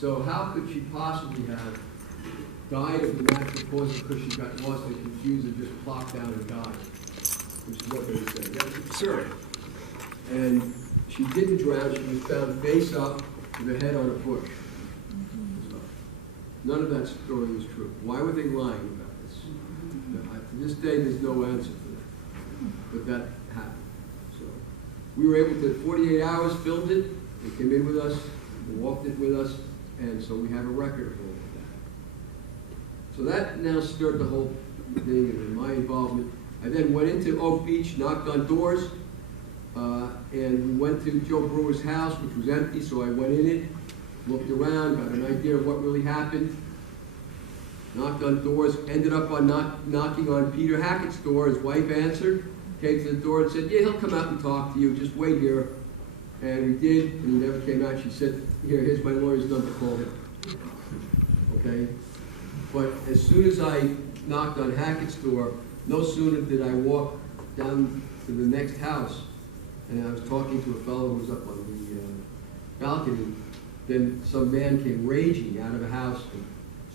So how could she possibly have died of the natural causes because she got lost and confused and just plopped down and died? Which is what they say. That's absurd. And she didn't drown. She was found face up with her head on a bush. So none of that story is true. Why were they lying about this? To this day, there's no answer for that. But that happened. So we were able to, 48 hours, filmed it. They came in with us, they walked it with us, and so we have a record of all of that. So that now stirred the whole thing and my involvement. I then went into Oak Beach, knocked on doors, and we went to Joe Brewer's house, which was empty, so I went in it, looked around, got an idea of what really happened, knocked on doors, ended up on knocking on Peter Hackett's door. His wife answered, came to the door and said, yeah, he'll come out and talk to you, just wait here. And we did, and he never came out. She said, here's my lawyer's number, call him. Okay? But as soon as I knocked on Hackett's door, no sooner did I walk down to the next house, and I was talking to a fellow who was up on the balcony, then some man came raging out of the house and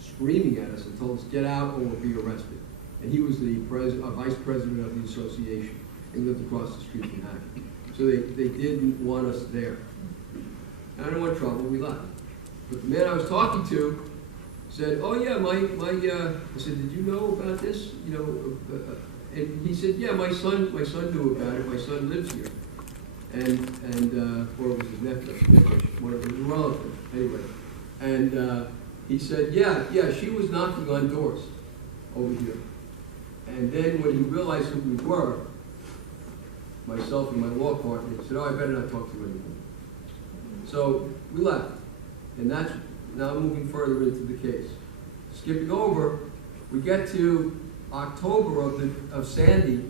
screaming at us and told us, get out or we'll be arrested. And he was the vice president of the association, and he lived across the street from Hackett. So they didn't want us there. I didn't want trouble, we left. But the man I was talking to said, oh yeah, I said, did you know about this? You know, and he said, yeah, my son knew about it, my son lives here. Or it was his nephew, one of his relatives, anyway. And he said, yeah, she was knocking on doors over here. And then when he realized who we were, myself and my law partner, he said, oh, I better not talk to you anymore. So we left. And that's now moving further into the case. Skipping over, we get to October of Sandy,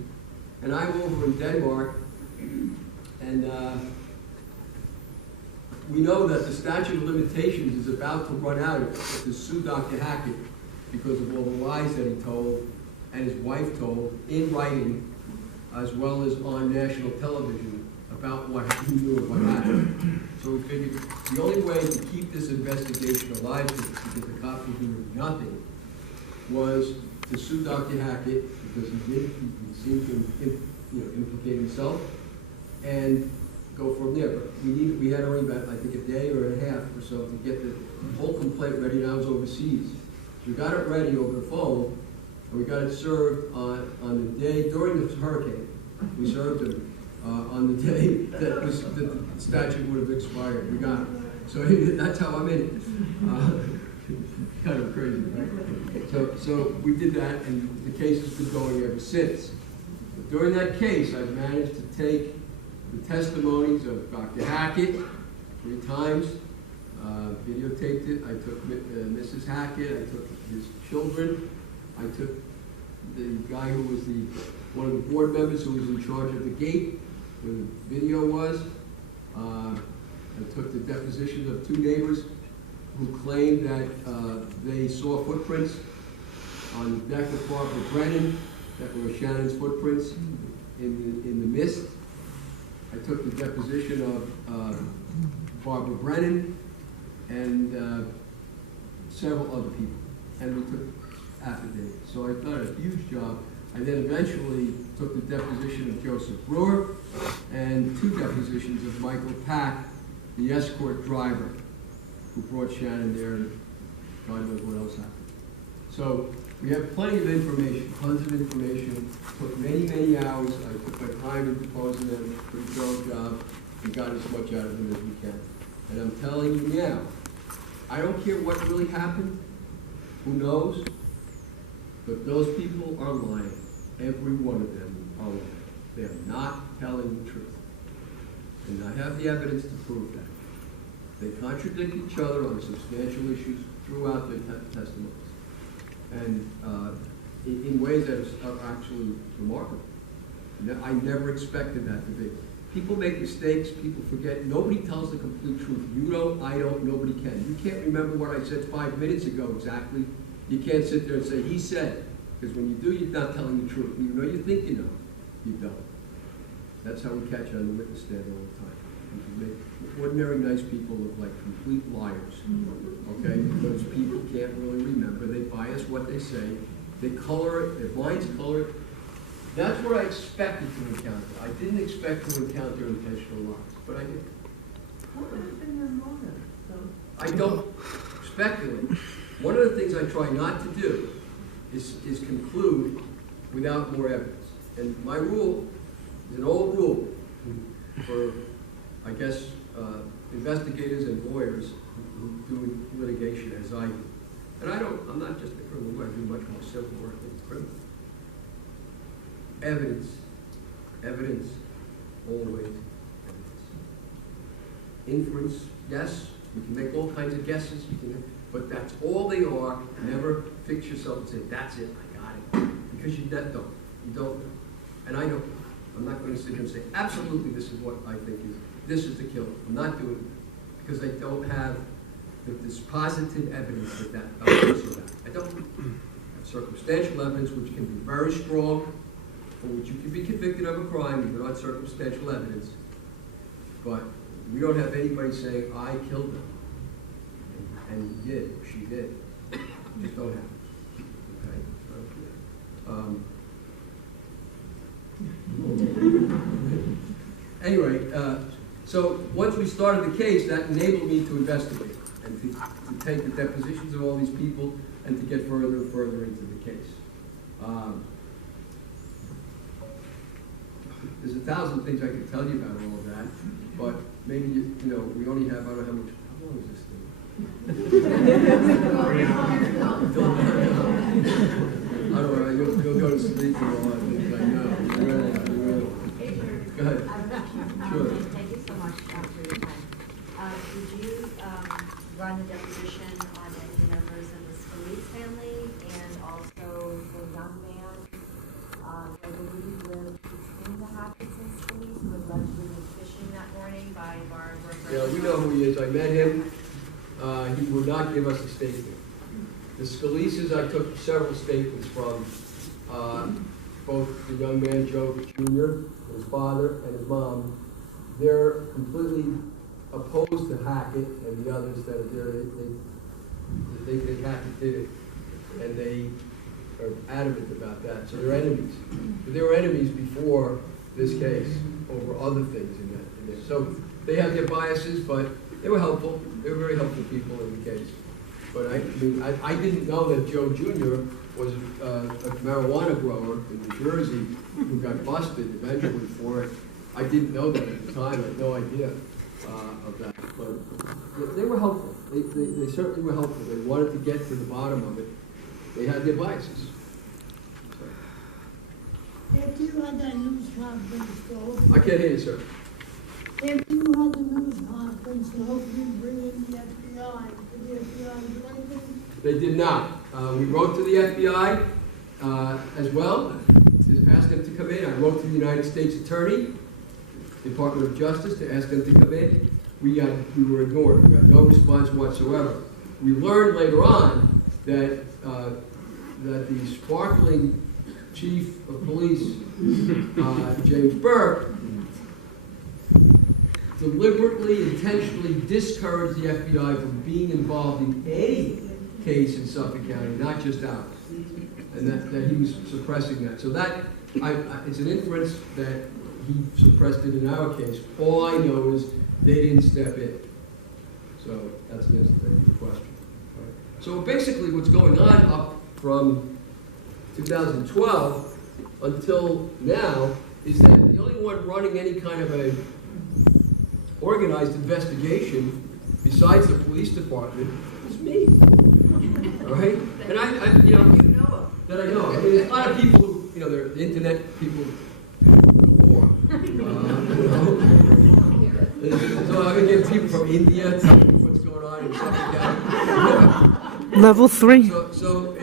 and I'm over in Denmark, and we know that the statute of limitations is about to run out to sue Dr. Hackett because of all the lies that he told and his wife told in writing, as well as on national television, about what he knew of what happened. So we figured the only way to keep this investigation alive, because the cops were doing nothing, was to sue Dr. Hackett, because he seemed to implicate himself, and go from there. But we had only about, I think, a day or a half or so to get the whole complaint ready, and I was overseas. So we got it ready over the phone, and we got it served on the day during the hurricane. We served him on the day that the statute would have expired. We got it. So that's how I'm in it. Kind of crazy, right? So we did that, and the case has been going ever since. But during that case, I've managed to take the testimonies of Dr. Hackett 3 times, videotaped it. I took Mrs. Hackett, I took his children, I took the guy who was one of the board members who was in charge of the gate where the video was. I took the depositions of 2 neighbors who claimed that they saw footprints on the deck of Barbara Brennan that were Shannon's footprints in the mist. I took the deposition of Barbara Brennan and several other people, and we took affidavits. So I've done a huge job. I then eventually took the deposition of Joseph Brewer and 2 depositions of Michael Pack, the escort driver who brought Shannon there, and God knows what else happened. So we have plenty of information, tons of information. Took many, many hours. I took my time in deposing them, pretty thorough job, and got as much out of them as we can. And I'm telling you now, I don't care what really happened, who knows, but those people are lying. Every one of them are lying. They are not telling the truth. And I have the evidence to prove that. They contradict each other on substantial issues throughout their testimonies. And in ways that are actually remarkable. I never expected that to be. People make mistakes, people forget. Nobody tells the complete truth. You don't, I don't, nobody can. You can't remember what I said 5 minutes ago exactly. You can't sit there and say, he said. Because when you do, you're not telling the truth. Even though you think you know, you don't. That's how we catch you on the witness stand all the time. Ordinary nice people look like complete liars, okay? Because people can't really remember. They bias what they say. They color it, their minds color it. That's what I expected to encounter. I didn't expect to encounter intentional lies, but I did. What would have been their motive? I don't speculate. One of the things I try not to do is conclude without more evidence. And my rule is an old rule for, I guess, investigators and lawyers who do litigation as I do. And I'm not just a criminal lawyer, I do much more civil work than criminal. Evidence, always evidence. Inference, yes, you can make all kinds of guesses, but that's all they are. Never fix yourself and say, that's it, I got it. Because you don't. You don't know. And I don't. I'm not going to sit here and say, absolutely, this is what I think this is the killer. I'm not doing it because I don't have this positive evidence that I don't have circumstantial evidence, which can be very strong, for which you can be convicted of a crime, even on circumstantial evidence. But we don't have anybody saying, I killed them. And he did, or she did. Just don't have it. Okay? Anyway, so once we started the case, that enabled me to investigate and to take the depositions of all these people and to get further and further into the case. There's 1,000 things I could tell you about all of that, but maybe, we only have, I don't know how long is this thing? I don't know, you'll go to sleep and all that things, I know. You will. Go ahead. Sure. Thank you so much for your time. Did you run the deposition on any members of the Scalise family and also the young man, I believe lived in the Hopkinson Scalise, who was allegedly went fishing that morning by bar and worker? Yeah, we know who he is. I met him. He would not give us a statement. The Scalises, I took several statements from, both the young man, Joe Jr., his father, and his mom. They're completely opposed to Hackett and the others that are there. They think Hackett did it, and they are adamant about that. So they're enemies. But they were enemies before this case over other things in there. So they have their biases, but they were helpful. They were very helpful people in the case. But I didn't know that Joe Jr. was a marijuana grower in New Jersey who got busted eventually for it. I didn't know that at the time. I had no idea of that. But they were helpful. They certainly were helpful. They wanted to get to the bottom of it. They had their biases. After you had that news conference, I can't hear you, sir. after you had the news conference, to hopefully bring in the FBI, did the FBI do anything? They did not. We wrote to the FBI as well, to ask them to come in. I wrote to the United States Attorney, Department of Justice, to ask them to come in. We were ignored. We got no response whatsoever. We learned later on that the sparkling chief of police, James Burke, deliberately, intentionally discouraged the FBI from being involved in any case in Suffolk County, not just ours, and that he was suppressing that. So that it's an inference that he suppressed it in our case. All I know is they didn't step in. So that's the answer to your question. Right. So basically what's going on up from 2012 until now is that the only one running any kind of a organized investigation besides the police department is me. All right? And that I know. I mean, there's a lot of people who, they're the internet people more. So I get people from India telling me what's going on in Suffolk County. Level 3. So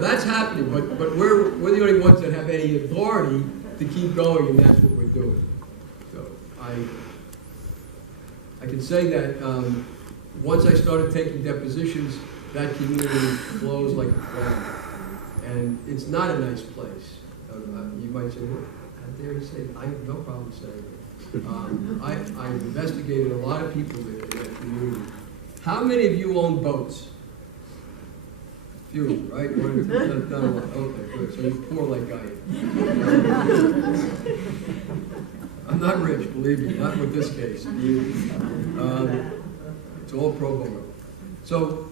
that's happening, but we're the only ones that have any authority to keep going, and that's what we're doing. So I can say that once I started taking depositions, that community flows like a flower. And it's not a nice place. You might say, well, I dare you say, I have no problem saying it. I've investigated a lot of people in that community. How many of you own boats? Few, right? One or two, not a lot. Okay, good. So you're poor like I am. I'm not rich, believe me, not with this case. It's all pro bono. So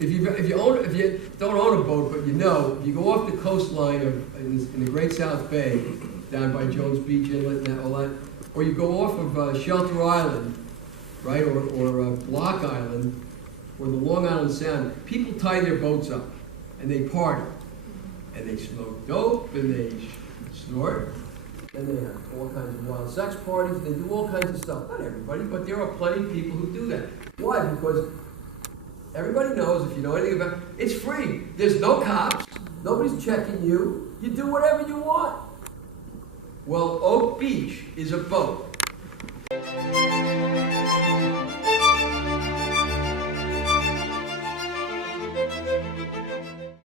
if you don't own a boat, but you know, if you go off the coastline in the Great South Bay, down by Jones Beach Inlet and all that, or you go off of Shelter Island, right, or Block Island, or the Long Island Sound, people tie their boats up, and they party, and they smoke dope, and they snort, and they have all kinds of wild sex parties, they do all kinds of stuff. Not everybody, but there are plenty of people who do that. Why? Because everybody knows, if you know anything about it, it's free. There's no cops, nobody's checking you, you do whatever you want. Well, Oak Beach is a boat.